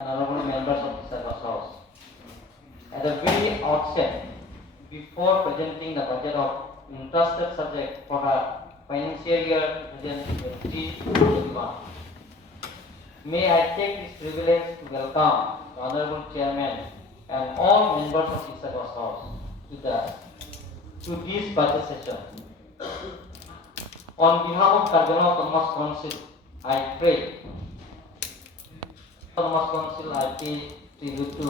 Honorable members of the Service House. At the very outset, before presenting the budget of entrusted subject for the financial year 2023-21, may I take this privilege to welcome the Honorable Chairman and all members of the Service House to this budget session. On behalf of Cardinal Thomas Council, I pray Thomas Council, I pay tribute to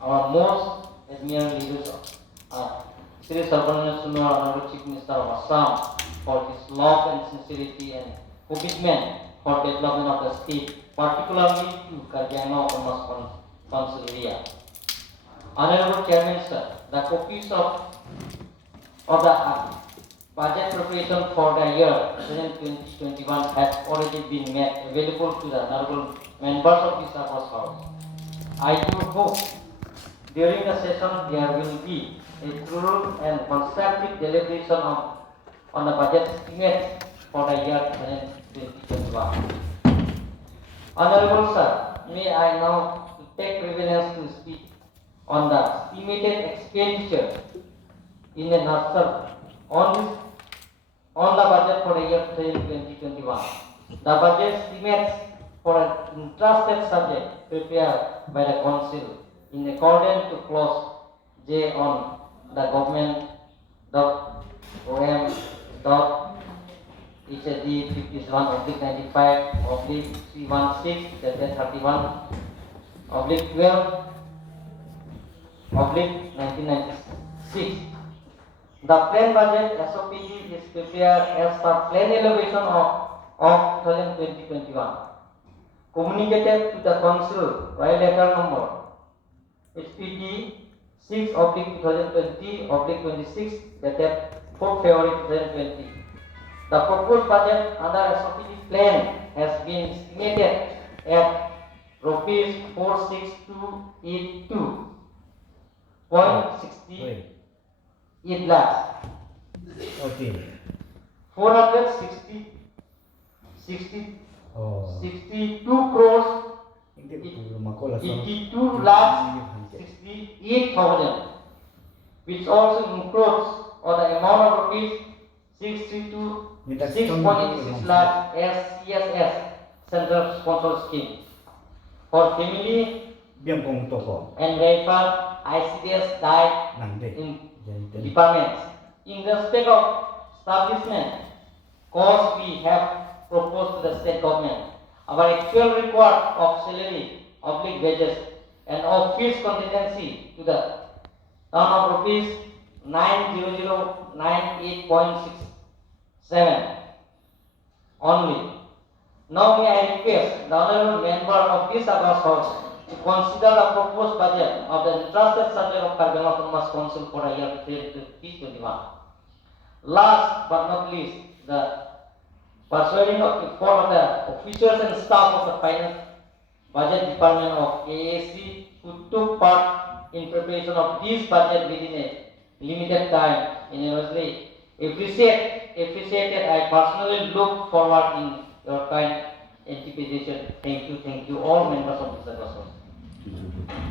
our most admired leaders, Sri Sarvananda Sunor, Honorable Chief Minister of Assam, for his love and sincerity and commitment for development of the state, particularly to Kardiano Thomas Council area. Honorable Chairman, sir, the copies of the budget preparation for the year 2021 has already been made available to the honorable members of this House. I do hope during the session there will be a thorough and constructive deliberation on the budget estimates for the year 2021. Honorable sir, may I now take privilege to speak on the estimated expenditure in a nutshell on the budget for the year 2021. The budget estimates for an entrusted subject prepared by the Council in accordance to clause J on the government.om.HSD 57/95/C16/31/12/1996. The plain budget SOPG is prepared as per plain elevation of 2021. Communicated to the Council by letter number HPT 6/2020/26 dated 4 February 2020. The proposed budget under SOPG plan has been estimated at rupees 46282.68 lakhs. Okay. 62 crores Hindi puro makola. 82 lakhs 68,000, which also includes the amount of rupees 686.86 lakh as CSS Central Sponsor Scheme for family Biang kong toko. and welfare ICDS died Nande. in departments. In respect of establishment costs, we have proposed to the state government our actual record of salary, wages, and of fees contingency to the town of rupees 90098.67 only. Now may I request the honorable member of this August House to consider the proposed budget of the entrusted subject of Cardinal Thomas Council for the year 2021. Last but not least, the persuading of the officials and staff of the finance budget department of AAC who took part in preparation of this budget within a limited time enormously appreciated. I personally look forward in your kind anticipation. Thank you all members of the Service House.